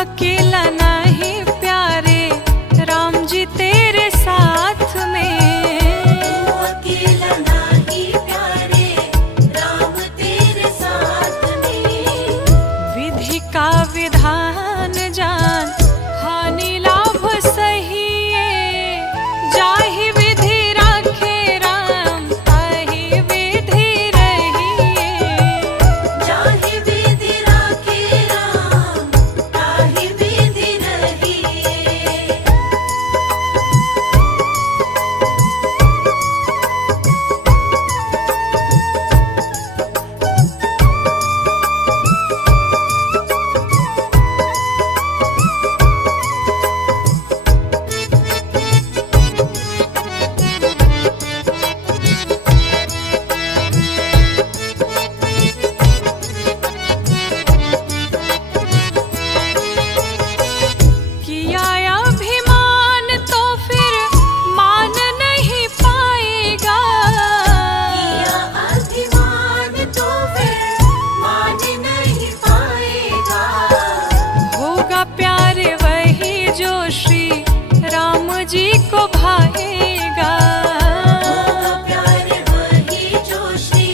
अकेला नहीं प्यारे, राम जी तेरे साथ में। तू अकेला नहीं प्यारे, राम तेरे साथ में। विधि का विधान जान, हानि लाभ सहिए। जाहि विधि राखे राम, ताहि विधि रहिए। जाहि विधि राखे राम, ताहि विधि रहिए। किया अभिमान तो फिर मान नहीं पाएगा। किया अभिमान तो फिर मान नहीं पाएगा। होगा प्यारे वही जो श्री राम जी को भाएगा। होगा प्यारे वही जो श्री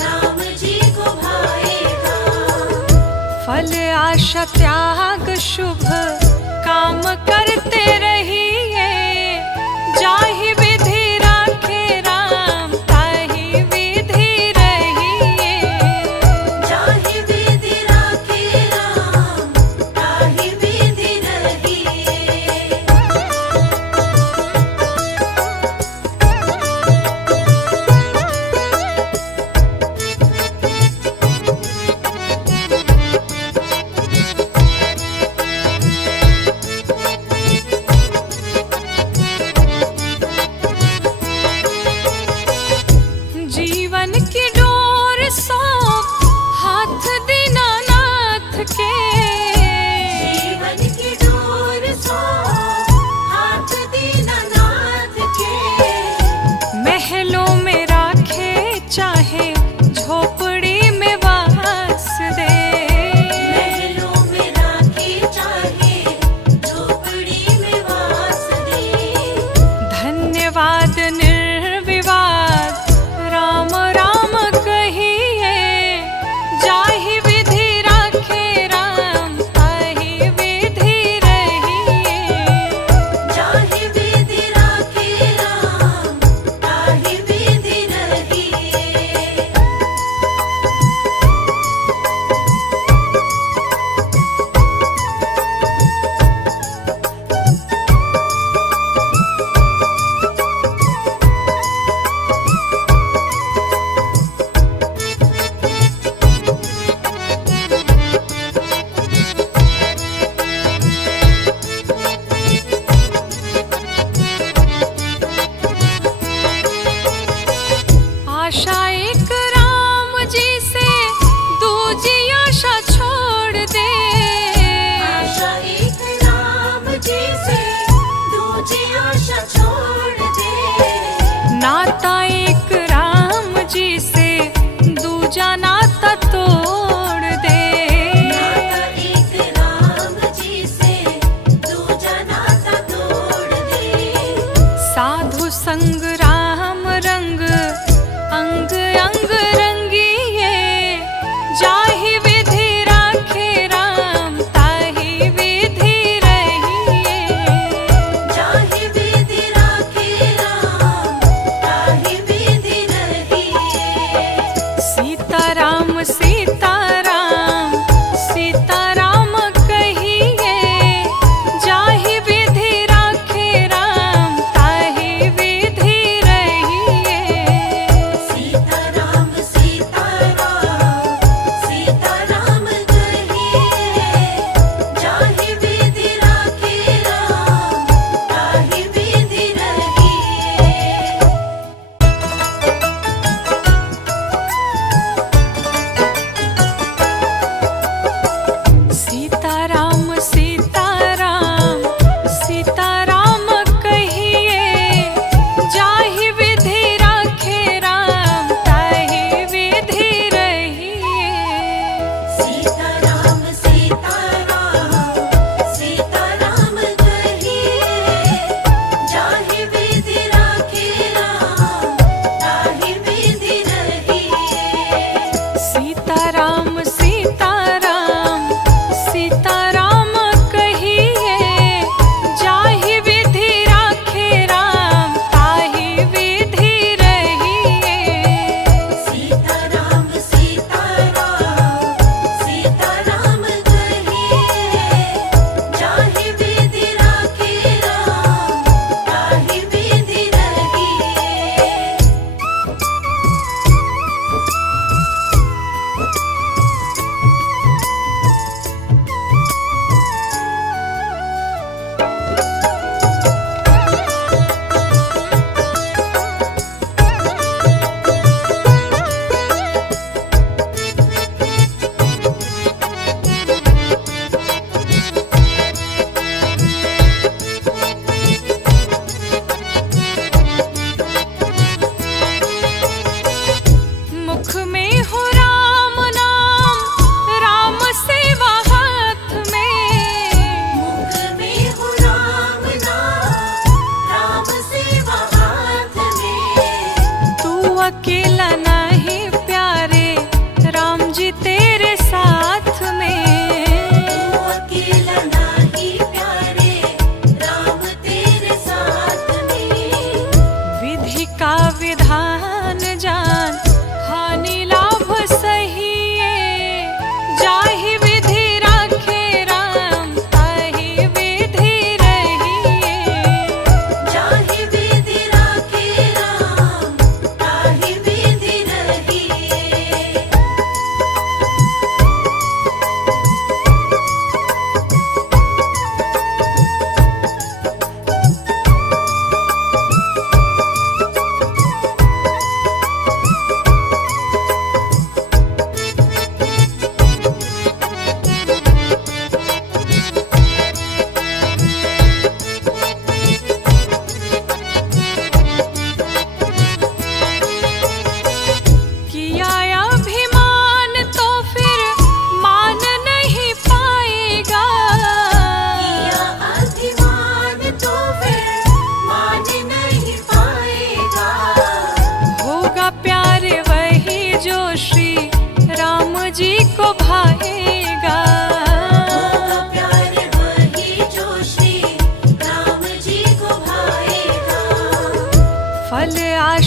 राम जी को भाएगा। फल आशा त्याग शुभ काम करते रहिए। जाहि विधि राखे राम, ताहि विधि रहिए। जाहि विधि राखे राम, ताहि विधि रहिए।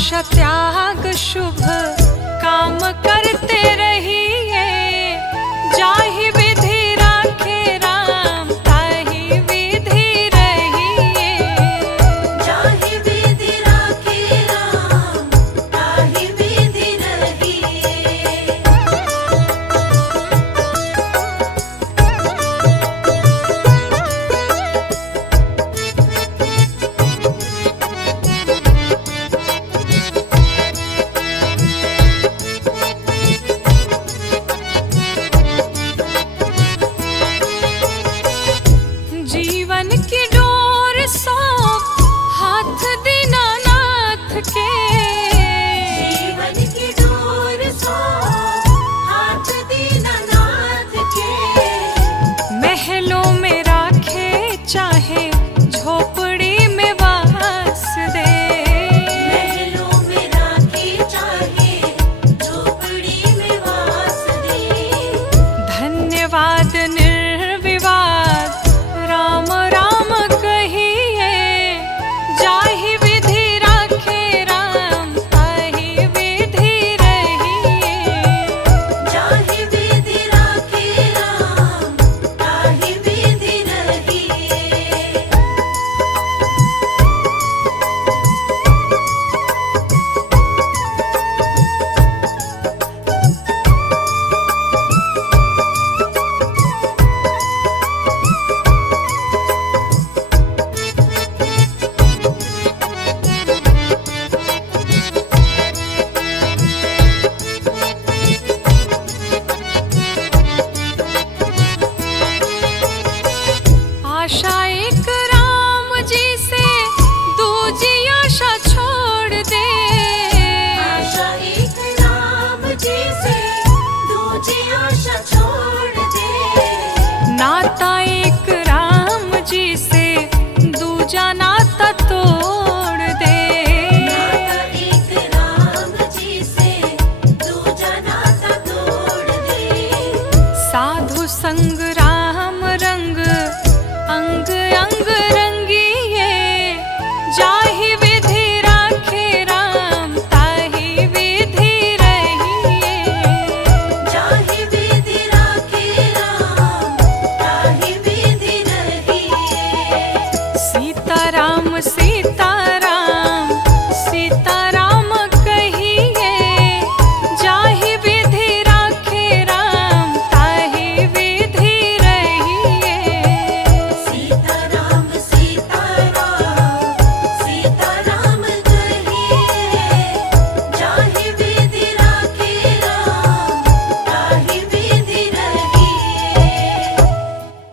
आशा त्याग शुभ काम करते रहिए। जाहि विधि राखे राम ताहि विधि रहिए। जाहि विधि राखे राम ताहि विधि रहिए। जीवन की डोर सौंप हाथ दीनानाथ के। जीवन की डोर सौंप हाथ दीनानाथ के। महलों में राखे चाहे झोपड़ी में वास दे। महलों में राखे चाहे झोपड़ी में वास दे। धन्यवाद निर्विवाद राम राम कहिए। जाहि विधि राखे राम ताहि विधि रहिए। जाहि विधि राखे राम ताहि विधि रहिए। आशा एक राम जी से दूजी आशा छोड़ दे। आशा एक राम जी से दूजी आशा छोड़ दे। नाता